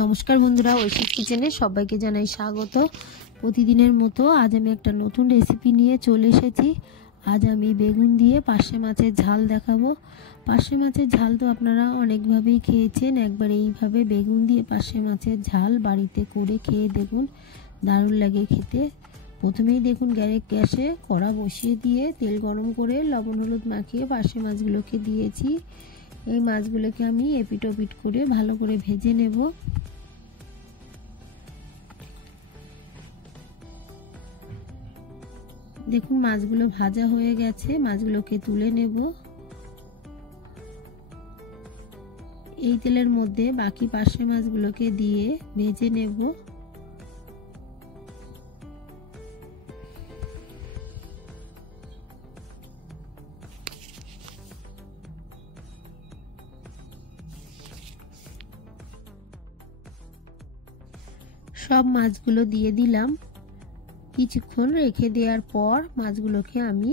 নমস্কার বন্ধুরা, ঐশীস কিচেনে সবাইকে জানাই স্বাগত। প্রতিদিনের মতো আজ আমি একটা নতুন রেসিপি নিয়ে চলে এসেছি। আজ আমি বেগুন দিয়ে পার্শে মাছের ঝাল দেখাবো। পার্শে মাছের ঝাল তো আপনারা অনেকভাবেই খেয়েছেন, একবার এইভাবে বেগুন দিয়ে পার্শে মাছের ঝাল বাড়িতে করে খেয়ে দেখুন, দারুণ লাগে খেতে। প্রথমেই দেখুন গ্যাসে কড়া বসিয়ে দিয়ে তেল গরম করে লবণ হলুদ মাখিয়ে পার্শে মাছগুলোকে দিয়েছি। এই মাছগুলোকে আমি এপিট ওপিট করে ভালো করে ভেজে নেব। দেখুন মাছগুলো ভাজা হয়ে গেছে, মাছগুলোকে তুলে নেব। এই তেলের মধ্যে বাকি পার্শে মাছগুলোকে দিয়ে ভেজে নেব। সব মাছগুলো দিয়ে দিলাম। কিছুক্ষণ রেখে দেওয়ার পর মাছগুলোকে আমি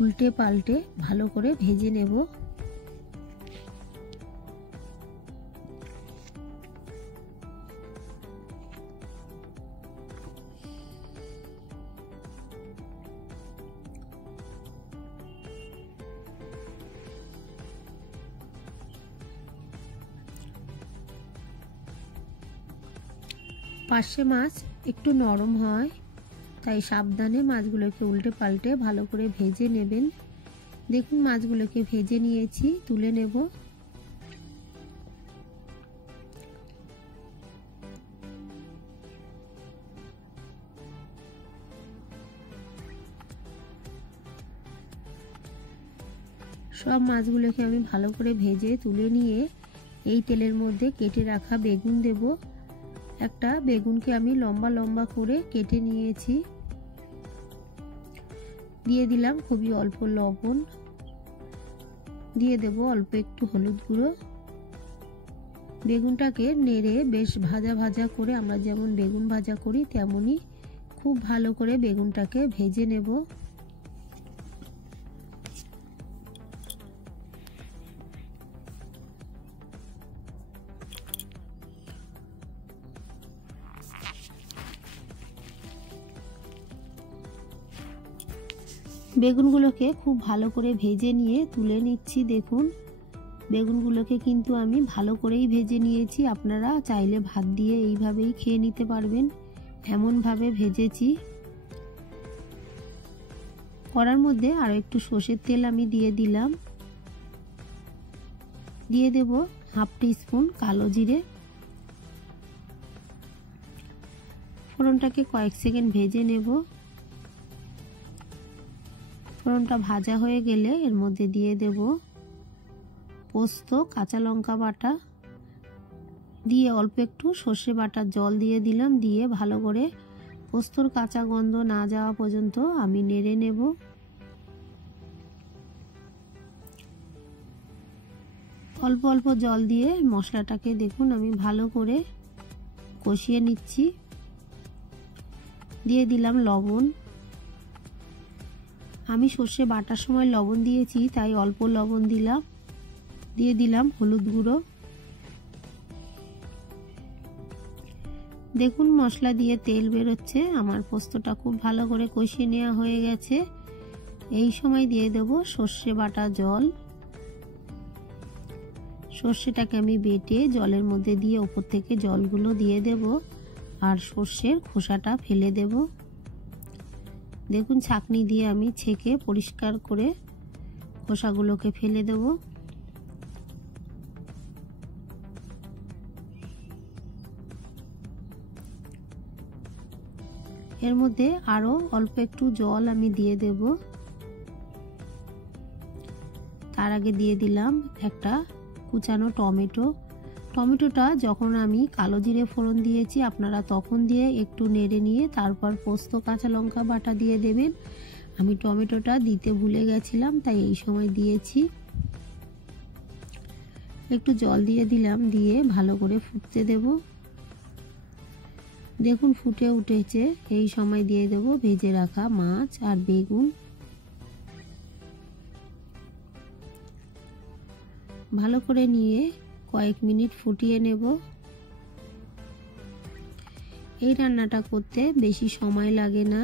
উল্টে পাল্টে ভালো করে ভেজে নেব। পার্শে মাছ একটু নরম হয়, তাই সাবধানে মাছগুলোকে উল্টে পাল্টে ভালো করে ভেজে নেবেন। দেখুন মাছগুলোকে ভেজে নিয়েছি, তুলে নেব। সব মাছগুলোকে আমি ভালো করে ভেজে তুলে নিয়ে এই তেলের মধ্যে কেটে রাখা বেগুন দেব। একটা বেগুনকে আমি লম্বা লম্বা করে কেটে নিয়েছি। দিয়ে দিলাম খুবই অল্প লবণ, দিয়ে দেব অল্প একটু হলুদ গুঁড়ো। বেগুনটাকে নেড়ে বেশ ভাজা ভাজা করে, আমরা যেমন বেগুন ভাজা করি তেমনই খুব ভালো করে বেগুনটাকে ভেজে নেব। বেগুনগুলোকে খুব ভালো করে ভেজে নিয়ে তুলে নিচ্ছি। দেখুন বেগুনগুলোকে কিন্তু আমি ভালো করেই ভেজে নিয়েছি। আপনারা চাইলে ভাত দিয়ে এইভাবেই খেয়ে নিতে পারবেন, এমনভাবে ভেজেছি। কড়ার মধ্যে আরও একটু সর্ষের তেল আমি দিয়ে দিলাম। দিয়ে দেব হাফ টিস্পুন কালো জিরে। ফোড়নটাকে কয়েক সেকেন্ড ভেজে নেব। ফোড়নটা ভাজা হয়ে গেলে এর মধ্যে দিয়ে দেব পোস্ত, কাঁচা লঙ্কা বাটা, দিয়ে অল্প একটু সর্ষে বাটার জল দিয়ে দিলাম। দিয়ে ভালো করে পোস্তর কাঁচা গন্ধ না যাওয়া পর্যন্ত আমি নেড়ে নেব। অল্প অল্প জল দিয়ে মশলাটাকে দেখুন আমি ভালো করে কষিয়ে নিচ্ছি। দিয়ে দিলাম লবণ। আমি সর্ষে বাটার সময় লবণ দিয়েছি, তাই অল্প লবণ দিলাম। দিয়ে দিলাম হলুদ গুঁড়ো। দেখুন মশলা দিয়ে তেল বেরোচ্ছে, আমার পোস্তটা খুব ভালো করে কষিয়ে নেওয়া হয়ে গেছে। এই সময় দিয়ে দেব সর্ষে বাটা জল। সর্ষেটাকে আমি বেটে জলের মধ্যে দিয়ে উপর থেকে জলগুলো দিয়ে দেব, আর সর্ষের খোসাটা ফেলে দেব। দেখুন ছাঁকনি দিয়ে আমি ছেঁকে পরিষ্কার করে খোসাগুলোকে ফেলে দেব। এর মধ্যে আরো অল্প একটু জল আমি দিয়ে দেব। তার আগে দিয়ে দিলাম একটা কুচানো টমেটো। টমেটোটা যখন আমি কালো জিরে ফোড়ন দিয়েছি আপনারা তখন দিয়ে একটু নেড়ে নিয়ে তারপর পোস্ত, কাঁচা লঙ্কা বাটা দিয়ে দেবেন। আমি টমেটোটা দিতে ভুলে গেছিলাম, তাই এই সময় দিয়েছি। একটু জল দিয়ে দিলাম, দিয়ে ভালো করে ফুটতে দেব। দেখুন ফুটে উঠেছে, এই সময় দিয়ে দেব ভেজে রাখা মাছ আর বেগুন। ভালো করে নিয়ে কয়েক মিনিট ফুটিয়ে নেব। এই রান্নাটা করতে বেশি সময় লাগে না,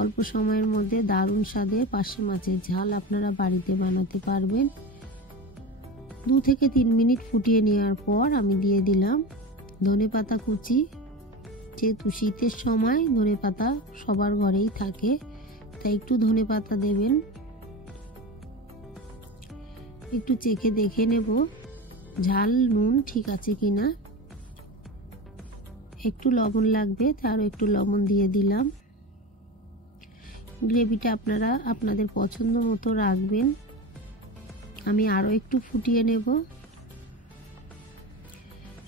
অল্প সময়ের মধ্যে দারুণ স্বাদের পার্শে মাছের ঝাল আপনারা বাড়িতে বানাতে পারবেন। 2 থেকে 3 মিনিট ফুটিয়ে নেওয়ার পর আমি দিয়ে দিলাম ধনেপাতা কুচি। যেহেতু শীতের সময় ধনেপাতা সবার ঘরেই থাকে, তাই একটু ধনেপাতা দেবেন। একটু চেখে দেখে নেব ঝাল নুন ঠিক আছে কিনা। একটু লবণ লাগবে, তারও একটু লবণ দিয়ে দিলাম। গ্রেভিটা আপনারা আপনাদের পছন্দ মতো রাখবেন। আমি আরও একটু ফুটিয়ে নেব।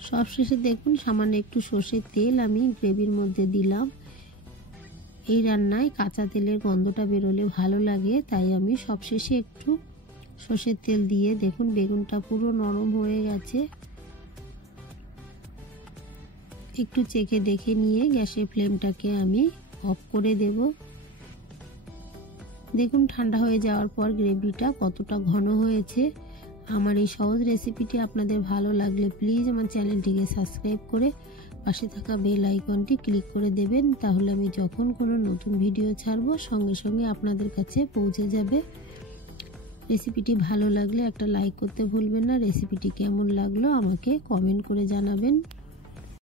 সবশেষে দেখুন সামান্য একটু সর্ষের তেল আমি গ্রেভির মধ্যে দিলাম। এই রান্নায় কাঁচা তেলের গন্ধটা বেরোলে ভালো লাগে, তাই আমি সবশেষে একটু সর্ষের তেল দিয়ে দেখুন বেগুনটা পুরো নরম হয়ে গেছে। একটু চেখে দেখে নিয়ে গ্যাসের ফ্লেমটাকে আমি অফ করে দেব। দেখুন ঠান্ডা হয়ে যাওয়ার পর গ্রেভিটা কতটা ঘন হয়েছে। আমার এই সহজ রেসিপিটি আপনাদের ভালো লাগলে প্লিজ আমার চ্যানেলটিকে সাবস্ক্রাইব করে পাশে থাকা বেল আইকনটি ক্লিক করে দেবেন, তাহলে আমি যখন কোনো নতুন ভিডিও ছাড়বো সঙ্গে সঙ্গে আপনাদের কাছে পৌঁছে যাবে। রেসিপিটি ভালো লাগলে একটা লাইক করতে ভুলবেন না। রেসিপিটি কেমন লাগলো আমাকে কমেন্ট করে জানাবেন।